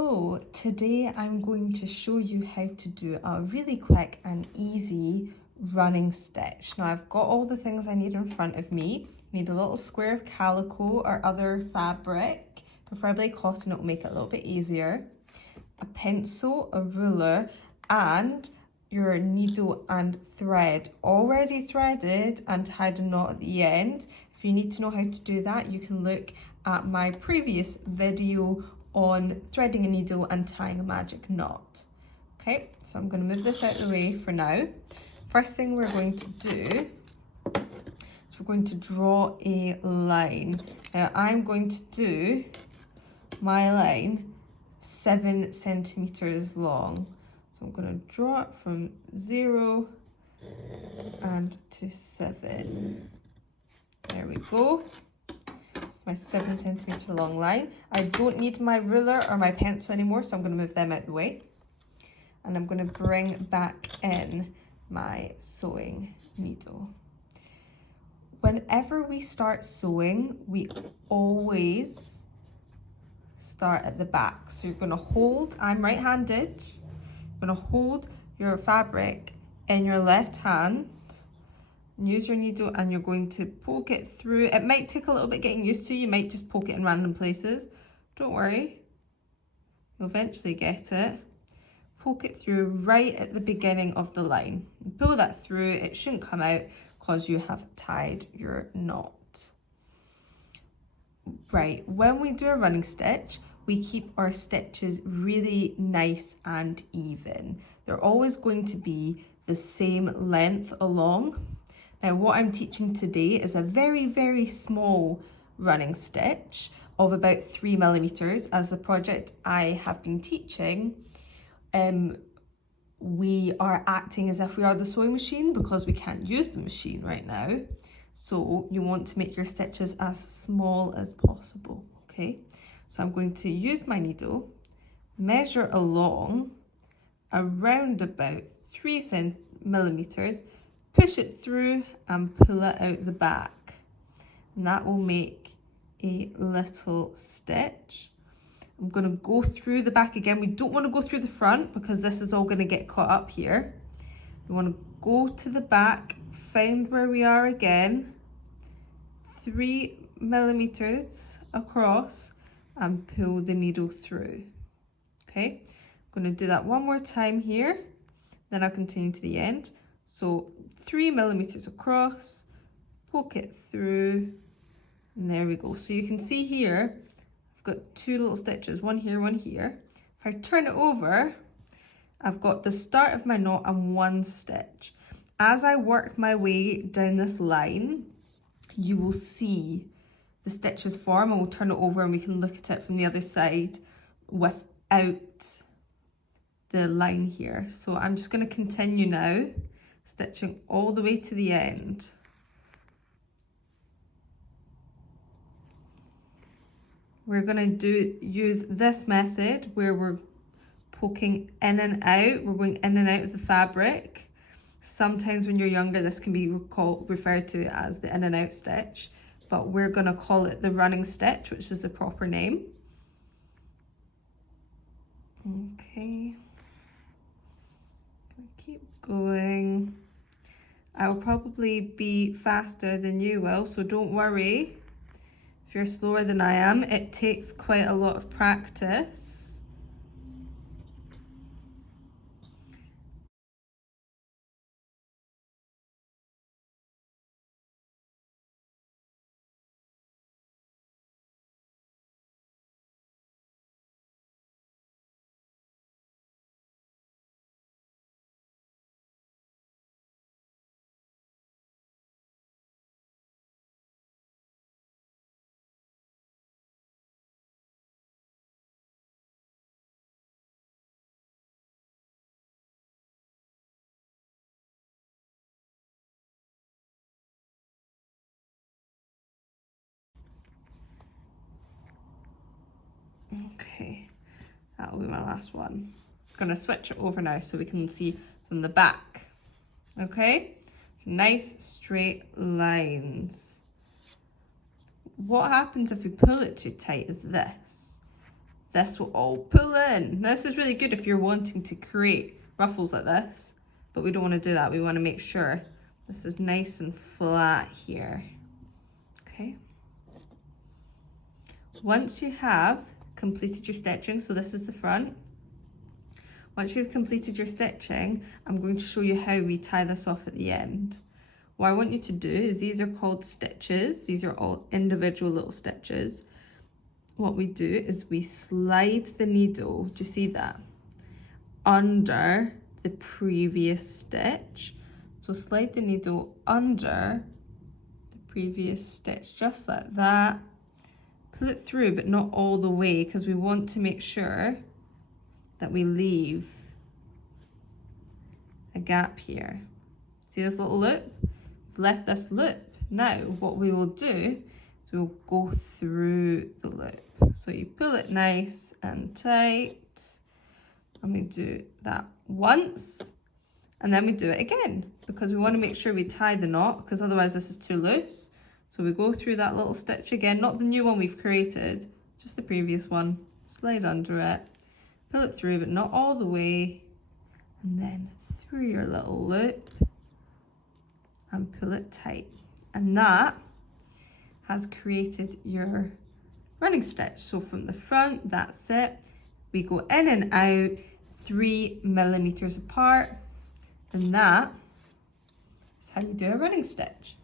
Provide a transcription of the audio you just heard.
So today I'm going to show you how to do a really quick and easy running stitch. Now I've got all the things I need in front of me. I need a little square of calico or other fabric, preferably cotton, it will make it a little bit easier. A pencil, a ruler, and your needle and thread already threaded and tied a knot at the end. If you need to know how to do that, you can look at my previous video on threading a needle and tying a magic knot. Okay, so I'm going to move this out of the way for now. First thing we're going to do is we're going to draw a line. Now I'm going to do my line 7 centimeters long. So I'm going to draw it from 0 and to 7. There we go. It's my 7 centimeter long line. I don't need my ruler or my pencil anymore, so I'm going to move them out of the way. And I'm going to bring back in my sewing needle. Whenever we start sewing, we always start at the back. So you're going to hold, I'm right-handed, you're going to hold your fabric in your left hand, use your needle, and you're going to poke it through. It might take a little bit getting used to, you might just poke it in random places. Don't worry, you'll eventually get it. Poke it through right at the beginning of the line. Pull that through, it shouldn't come out because you have tied your knot. Right, when we do a running stitch, we keep our stitches really nice and even. They're always going to be the same length along. Now what I'm teaching today is a very, very small running stitch of about 3 millimeters. As the project I have been teaching, we are acting as if we are the sewing machine because we can't use the machine right now. So you want to make your stitches as small as possible, okay? So I'm going to use my needle, measure along around about 3 millimeters, push it through and pull it out the back. And that will make a little stitch. I'm going to go through the back again. We don't want to go through the front because this is all going to get caught up here. We want to go to the back, find where we are again, 3 millimeters across, and pull the needle through. Okay, I'm going to do that one more time here, then I'll continue to the end. So 3 millimeters across, poke it through, and there we go. So you can see here, I've got 2 little stitches, one here, one here. If I turn it over, I've got the start of my knot and 1 stitch. As I work my way down this line, you will see the stitches form, and we'll turn it over and we can look at it from the other side without the line here. So I'm just going to continue now, stitching all the way to the end. We're going to use this method where we're poking in and out. We're going in and out of the fabric. Sometimes when you're younger, this can be referred to as the in and out stitch, but we're going to call it the running stitch, which is the proper name. Okay. Keep going. I will probably be faster than you will, so don't worry. If you're slower than I am, it takes quite a lot of practice. Okay, that will be my last one. I'm gonna switch it over now so we can see from the back. Okay, so nice straight lines. What happens if we pull it too tight is this. this will all pull in. Now, this is really good if you're wanting to create ruffles like this, but we don't want to do that. We want to make sure this is nice and flat here. Okay. Once you have completed your stitching, so this is the front. Once you've completed your stitching, I'm going to show you how we tie this off at the end. What I want you to do is, these are called stitches. These are all individual little stitches. What we do is we slide the needle, do you see that? Under the previous stitch. So slide the needle under the previous stitch, just like that. Pull it through, but not all the way, because we want to make sure that we leave a gap here. See this little loop? We've left this loop. Now, what we will do is we'll go through the loop. So you pull it nice and tight, and we do that once, and then we do it again, because we want to make sure we tie the knot, because otherwise this is too loose. So we go through that little stitch again, not the new one we've created, just the previous one, slide under it, pull it through, but not all the way, and then through your little loop and pull it tight. And that has created your running stitch. So from the front, that's it. We go in and out 3 millimeters apart, and that is how you do a running stitch.